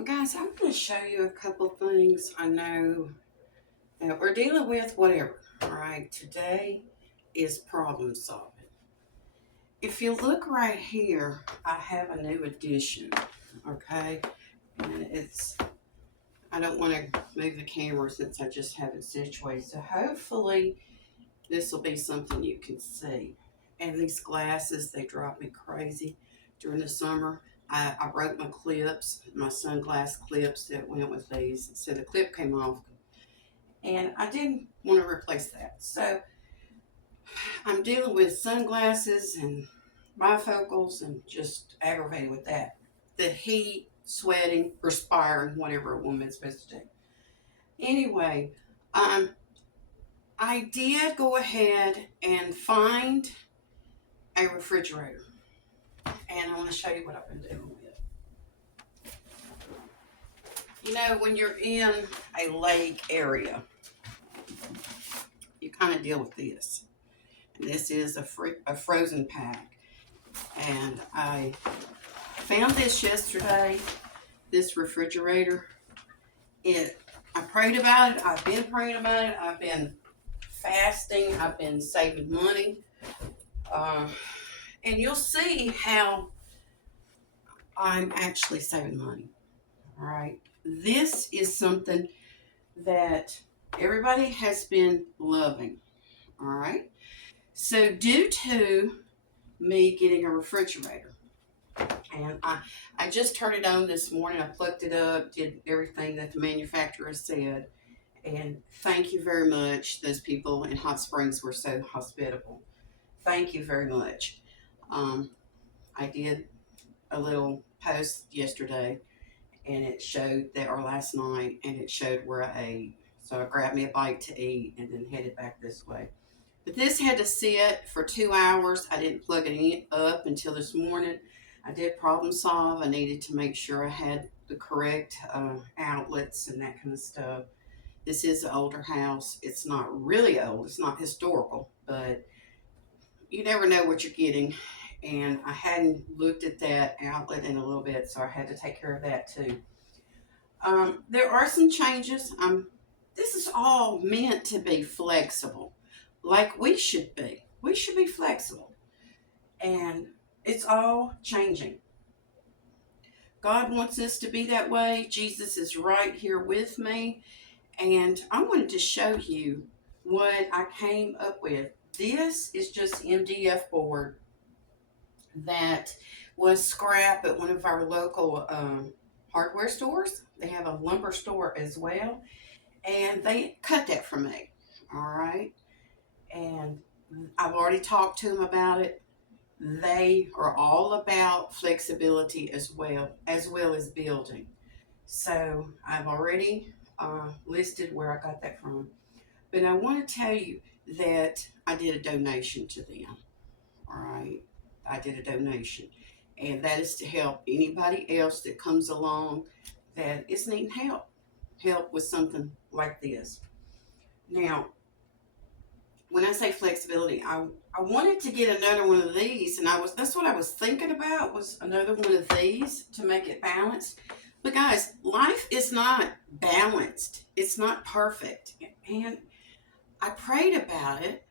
Well, guys, I'm going to show you a couple things I know that we're dealing with, whatever. All right, today is problem solving. If you look right here, I have a new addition, okay? And I don't want to move the camera since I just have it situated. So hopefully this will be something you can see. And these glasses, they drive me crazy during the summer. I broke my clips, my sunglass clips that went with these. So the clip came off and I didn't want to replace that. So I'm dealing with sunglasses and bifocals and just aggravated with that. The heat, sweating, perspiring, whatever a woman's supposed to do. Anyway, I did go ahead and find a refrigerator. And I want to show you what I've been doing with it. You know, when you're in a lake area, you kind of deal with this. And this is a frozen pack. And I found this yesterday, this refrigerator. I prayed about it. I've been praying about it. I've been fasting. I've been saving money. And you'll see how I'm actually saving money. All right. This is something that everybody has been loving. All right. So due to me getting a refrigerator, and I just turned it on this morning. I plugged it up, did everything that the manufacturer said. And thank you very much. Those people in Hot Springs were so hospitable. Thank you very much. I did a little post yesterday, and it showed that, or last night, and it showed where I ate. So I grabbed me a bite to eat and then headed back this way. But this had to sit for 2 hours. I didn't plug it up until this morning. I did problem solve. I needed to make sure I had the correct outlets and that kind of stuff. This is an older house. It's not really old. It's not historical, but you never know what you're getting. And I hadn't looked at that outlet in a little bit, so I had to take care of that too. There are some changes. This is all meant to be flexible, like we should be. We should be flexible. And it's all changing. God wants us to be that way. Jesus is right here with me. And I wanted to show you what I came up with. This is just MDF board that was scrap at one of our local hardware stores. They have a lumber store as well. And they cut that for me. All right. And I've already talked to them about it. They are all about flexibility as well as building. So I've already listed where I got that from. But I want to tell you that I did a donation to them. All right. I did a donation. And that is to help anybody else that comes along that is needing help with something like this. Now, when I say flexibility, I wanted to get another one of these, and that's what I was thinking about, was another one of these to make it balanced. But guys, life is not balanced. It's not perfect. And I prayed about it,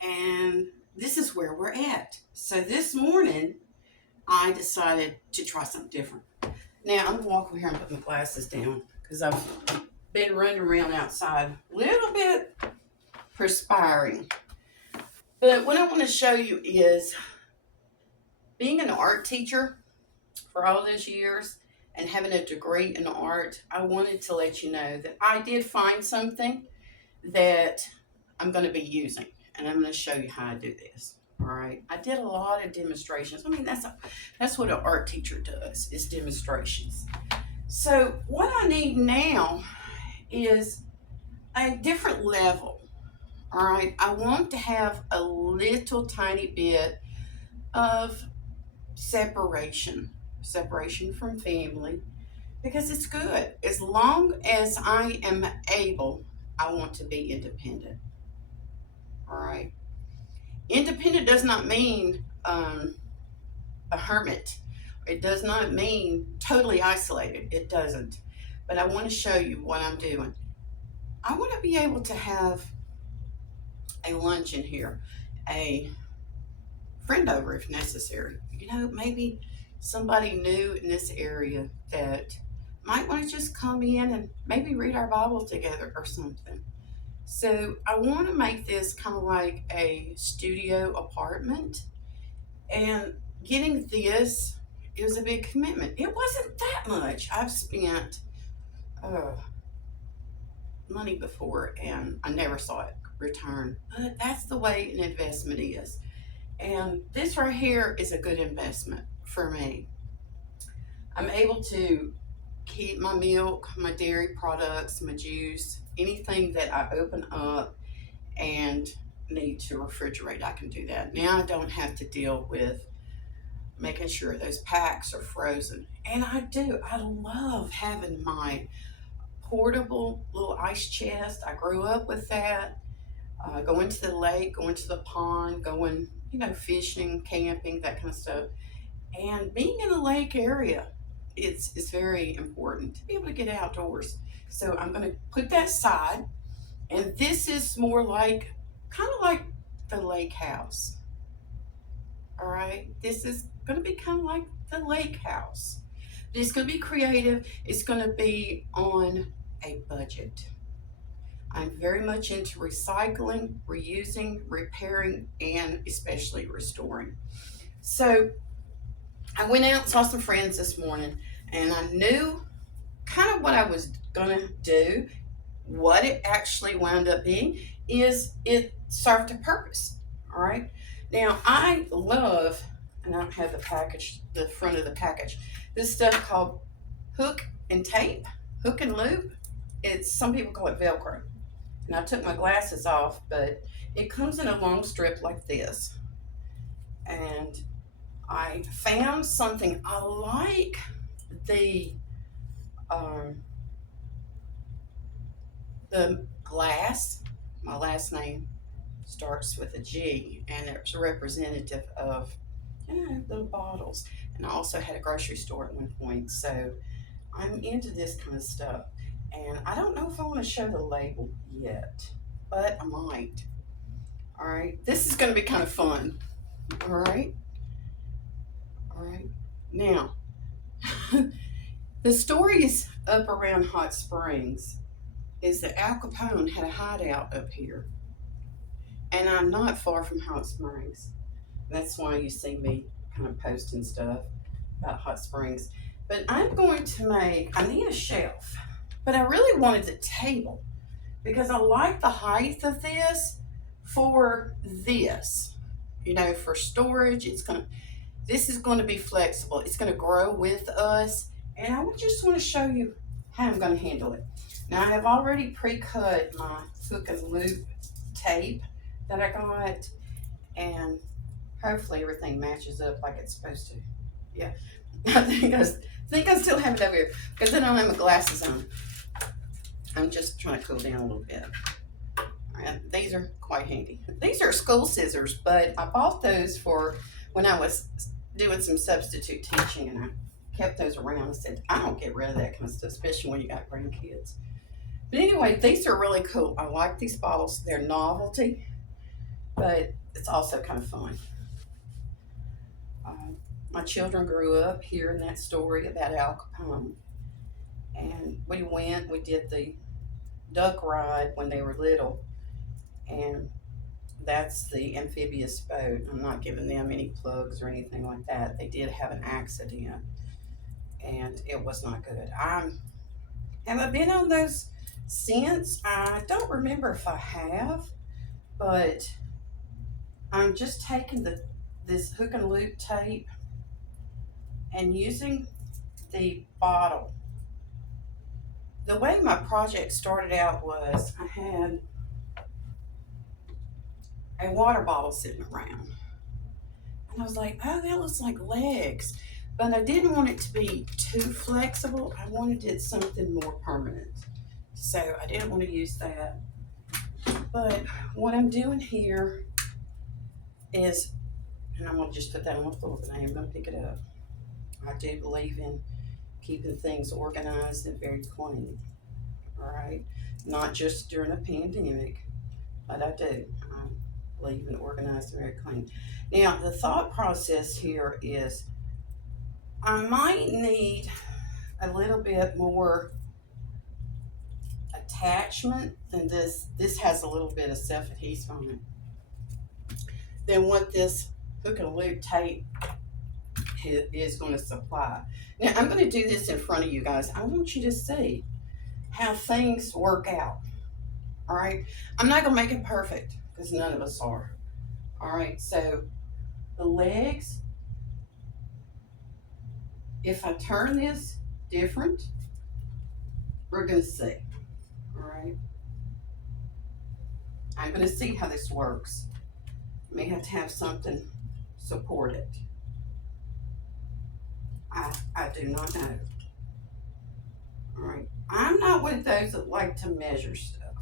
and this is where we're at. So this morning, I decided to try something different. Now, I'm going to walk over here and put my glasses down because I've been running around outside a little bit perspiring. But what I want to show you is being an art teacher for all those years and having a degree in art. I wanted to let you know that I did find something that I'm going to be using, and I'm going to show you how I do this. All right. I did a lot of demonstrations. I mean, that's what an art teacher does, is demonstrations. So what I need now is a different level. All right. I want to have a little tiny bit of separation from family, because it's good. As long as I am able, I want to be independent. All right. Independent does not mean a hermit It does not mean totally isolated. It doesn't. But I want to show you what I'm doing. I want to be able to have a lunch in here, a friend over if necessary. You know, maybe somebody new in this area that might want to just come in and maybe read our Bible together or something. So I want to make this kind of like a studio apartment, and getting this is a big commitment. It wasn't that much. I've spent uh, money before and I never saw it return, but that's the way an investment is. And this right here is a good investment for me. I'm able to keep my milk, my dairy products, my juice, anything that I open up and need to refrigerate, I can do that. Now I don't have to deal with making sure those packs are frozen. And I do. I love having my portable little ice chest. I grew up with that. Going to the lake, going to the pond, going, fishing, camping, that kind of stuff. And being in the lake area, it's very important to be able to get outdoors. So I'm going to put that aside. And this is more like, kind of like the lake house. All right. This is going to be kind of like the lake house. It's going to be creative. It's going to be on a budget. I'm very much into recycling, reusing, repairing, and especially restoring. So I went out and saw some friends this morning, and I knew kind of what I was going to do. What it actually wound up being is it served a purpose. All right. Now, I love, and I don't have the package, the front of the package, this stuff called hook and tape, hook and loop. Some people call it Velcro. And I took my glasses off, but it comes in a long strip like this. And I found something. I like um, the glass. My last name starts with a G, and it's representative of little bottles. And I also had a grocery store at one point, so I'm into this kind of stuff. And I don't know if I want to show the label yet, but I might. All right, this is going to be kind of fun. All right, all right. Now, the story is up around Hot Springs. Is that Al Capone had a hideout up here, and I'm not far from Hot Springs. That's why you see me kind of posting stuff about Hot Springs. But I need a shelf, but I really wanted a table because I like the height of this for this. For storage, this is going to be flexible. It's going to grow with us, and I just want to show you how I'm going to handle it. Now, I have already pre-cut my hook and loop tape that I got, and hopefully everything matches up like it's supposed to. Yeah, I think I still have it over here because then I don't have my glasses on. I'm just trying to cool down a little bit. And these are quite handy. These are school scissors, but I bought those for when I was doing some substitute teaching, and I kept those around. I said, I don't get rid of that kind of stuff, especially when you got grandkids. But anyway, these are really cool. I like these bottles. They're novelty, but it's also kind of fun. My children grew up hearing that story about Al Capone. And we did the duck ride when they were little. And that's the amphibious boat. I'm not giving them any plugs or anything like that. They did have an accident, and it was not good. Have I been on those since? I don't remember if I have, but I'm just taking this hook and loop tape and using the bottle. The way my project started out was I had a water bottle sitting around. And I was like, oh, that looks like legs. But I didn't want it to be too flexible. I wanted it something more permanent. So I didn't want to use that. But what I'm doing here is, and I'm going to just put that on the floor, but I am going to pick it up. I do believe in keeping things organized and very clean. All right, not just during a pandemic, but I do. I believe in organized and very clean. Now, the thought process here is I might need a little bit more attachment than this. This has a little bit of self-adhesive on it than what this hook and loop tape is going to supply. Now, I'm going to do this in front of you guys. I want you to see how things work out. All right. I'm not going to make it perfect because none of us are. All right. So the legs, if I turn this different, we're going to see. All right. I'm going to see how this works. May have to have something support it. I do not know. All right. I'm not one of those that like to measure stuff.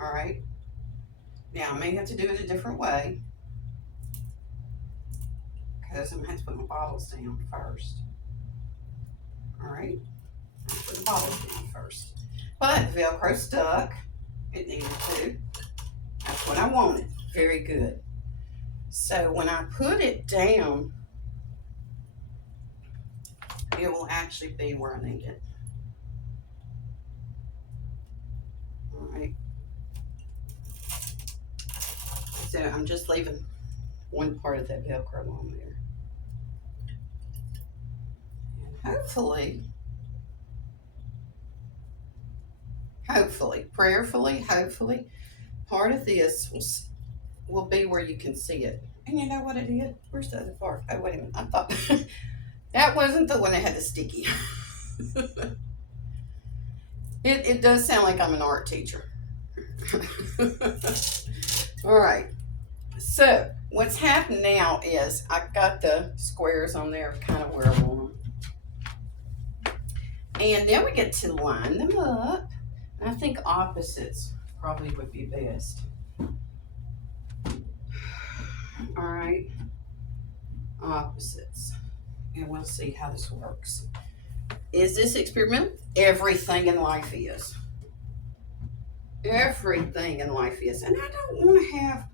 All right. Now I may have to do it a different way because I'm going to have to put my bottles down first. All right. I'll put the bottles down first. But Velcro stuck. It needed to. That's what I wanted. Very good. So when I put it down, it will actually be where I need it. All right. So I'm just leaving one part of that Velcro on there. And prayerfully, hopefully, part of this will be where you can see it. And you know what it is? Where's the other part? Oh, wait a minute. I thought that wasn't the one that had the sticky. It does sound like I'm an art teacher. All right. So what's happened now is I've got the squares on there kind of where I want them. And then we get to line them up. And I think opposites probably would be best. All right. Opposites. And we'll see how this works. Is this experimental? Everything in life is. Everything in life is. And I don't want to have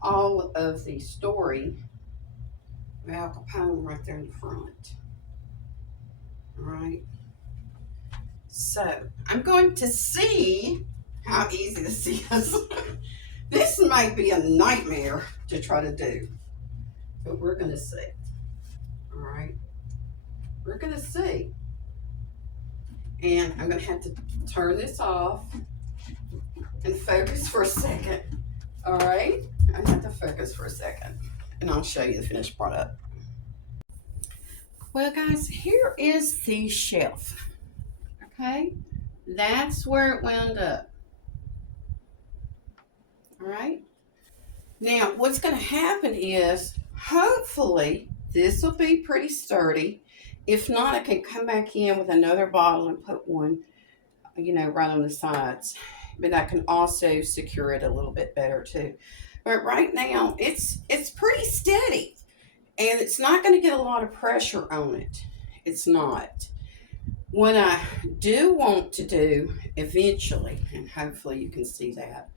all of the story of Al Capone right there in the front. All right. So I'm going to see how easy this is. This might be a nightmare to try to do, but we're going to see. All right. We're going to see. And I'm going to have to turn this off and focus for a second. All right. I have to focus for a second and I'll show you the finished product. Well, guys, here is the shelf. Okay. That's where it wound up. All right. Now, what's going to happen is hopefully this will be pretty sturdy. If not, I can come back in with another bottle and put one, right on the sides. But I can also secure it a little bit better too. But right now, it's pretty steady. And it's not going to get a lot of pressure on it. It's not. What I do want to do eventually, and hopefully you can see that,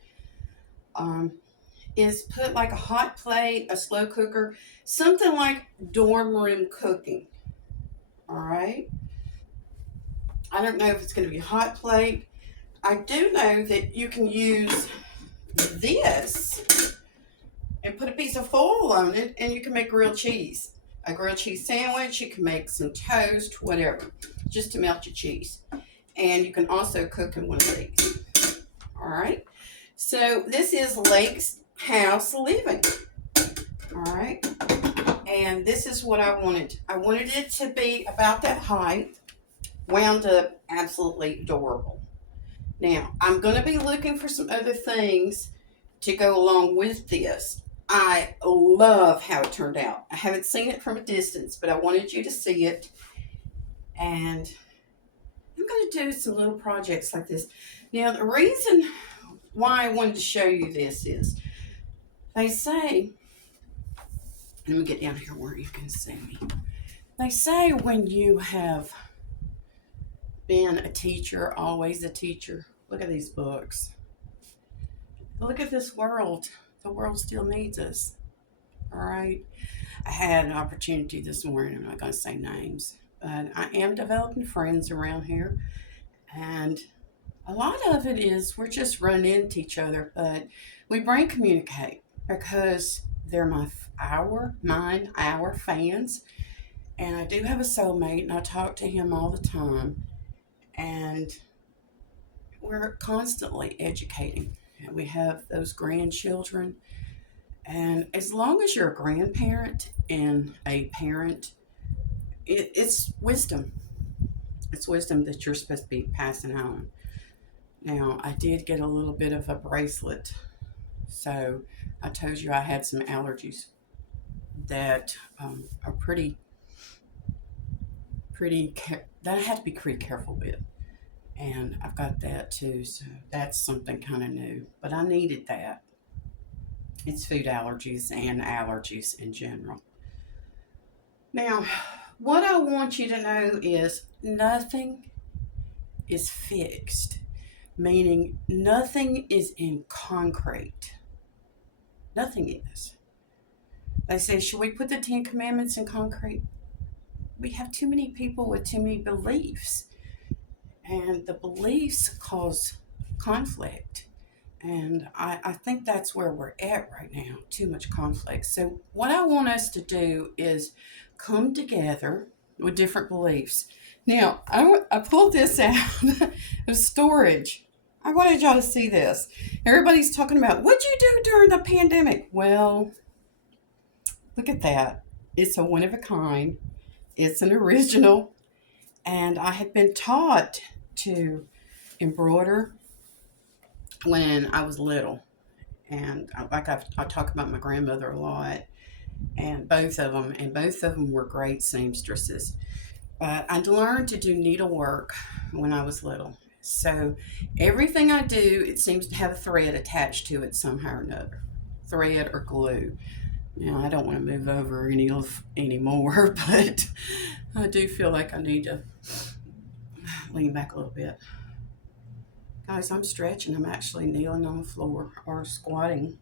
is put like a hot plate, a slow cooker, something like dorm room cooking. All right. I don't know if it's going to be a hot plate. I do know that you can use this and put a piece of foil on it and you can make grilled cheese. A grilled cheese sandwich, you can make some toast, whatever, just to melt your cheese. And you can also cook in one of these. All right. So this is Lake's House Living. All right. And this is what I wanted. I wanted it to be about that height, wound up absolutely adorable. Now, I'm going to be looking for some other things to go along with this. I love how it turned out. I haven't seen it from a distance, but I wanted you to see it. And I'm going to do some little projects like this. Now, the reason why I wanted to show you this is they say Let me get down here where you can see me. They say when you have been a teacher, always a teacher. Look at these books. Look at this world. The world still needs us. All right. I had an opportunity this morning. I'm not going to say names, but I am developing friends around here. And a lot of it is we're just running into each other, but we brain communicate because they're our fans. And I do have a soulmate, and I talk to him all the time. And we're constantly educating. We have those grandchildren, and as long as you're a grandparent and a parent, it's wisdom. It's wisdom that you're supposed to be passing on. Now, I did get a little bit of a bracelet, so I told you I had some allergies that are that I had to be pretty careful with. And I've got that too, so that's something kind of new. But I needed that. It's food allergies and allergies in general. Now, what I want you to know is nothing is fixed, meaning nothing is in concrete. Nothing is. They say, should we put the Ten Commandments in concrete? We have too many people with too many beliefs, and the beliefs cause conflict. And I think that's where we're at right now, too much conflict. So, what I want us to do is come together with different beliefs. Now, I pulled this out of storage. I wanted y'all to see this. Everybody's talking about, what'd you do during the pandemic? Well, look at that. It's a one of a kind, it's an original. And I had been taught to embroider when I was little. And I talk about my grandmother a lot, and both of them were great seamstresses. But I learned to do needlework when I was little. So everything I do, it seems to have a thread attached to it somehow or another, thread or glue. Now I don't want to move over anymore, but I do feel like I need to lean back a little bit. Guys, I'm stretching. I'm actually kneeling on the floor or squatting.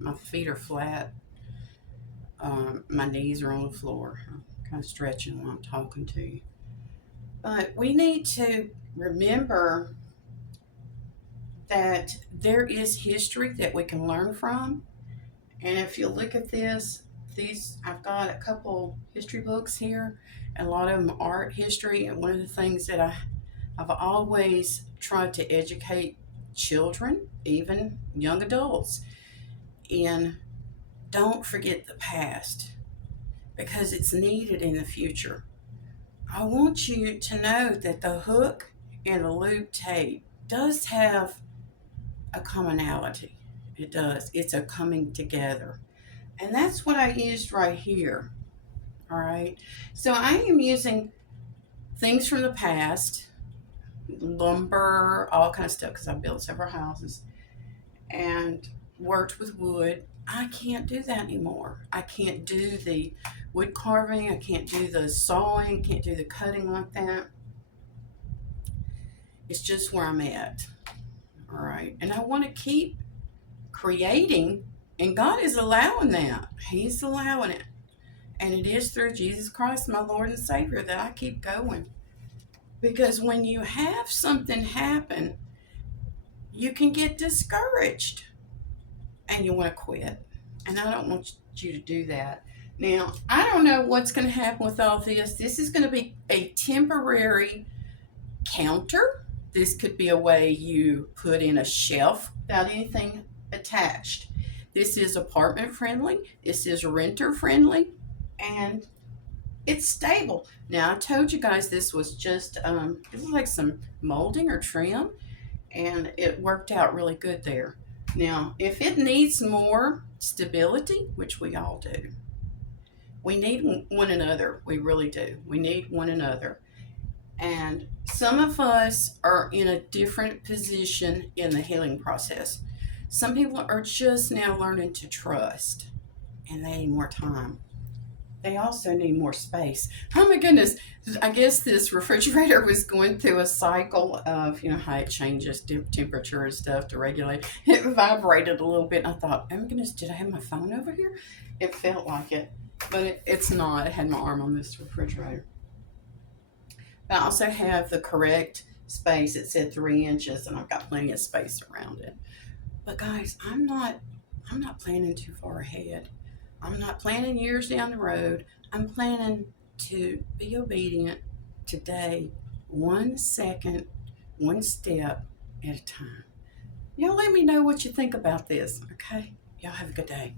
My feet are flat. My knees are on the floor. I'm kind of stretching while I'm talking to you. But we need to remember that there is history that we can learn from. And if you look at I've got a couple history books here, and a lot of them art history. And one of the things that I've always tried to educate children, even young adults, in don't forget the past because it's needed in the future. I want you to know that the hook and the loop tape does have a commonality. It does. It's a coming together. And that's what I used right here. All right. So I am using things from the past, lumber, all kind of stuff, because I built several houses and worked with wood. I can't do that anymore. I can't do the wood carving. I can't do the sawing. Can't do the cutting like that. It's just where I'm at. All right. And I want to keep creating, and God is allowing that. He's allowing it. And it is through Jesus Christ, my Lord and Savior, that I keep going. Because when you have something happen, you can get discouraged and you want to quit. And I don't want you to do that. Now, I don't know what's going to happen with all this. This is going to be a temporary counter. This could be a way you put in a shelf without anything attached. This is apartment friendly. This is renter friendly. And it's stable. Now, I told you guys this was just, this is like some molding or trim, and it worked out really good there. Now, if it needs more stability, which we all do, we need one another. We really do. We need one another. And some of us are in a different position in the healing process. Some people are just now learning to trust. and they need more time. They also need more space. Oh my goodness. I guess this refrigerator was going through a cycle of, how it changes temperature and stuff to regulate. It vibrated a little bit. And I thought, oh my goodness, did I have my phone over here? It felt like it, but it's not. I had my arm on this refrigerator. I also have the correct space. It said 3 inches, and I've got plenty of space around it. But guys, I'm not planning too far ahead. I'm not planning years down the road. I'm planning to be obedient today, 1 second, one step at a time. Y'all let me know what you think about this, okay? Y'all have a good day.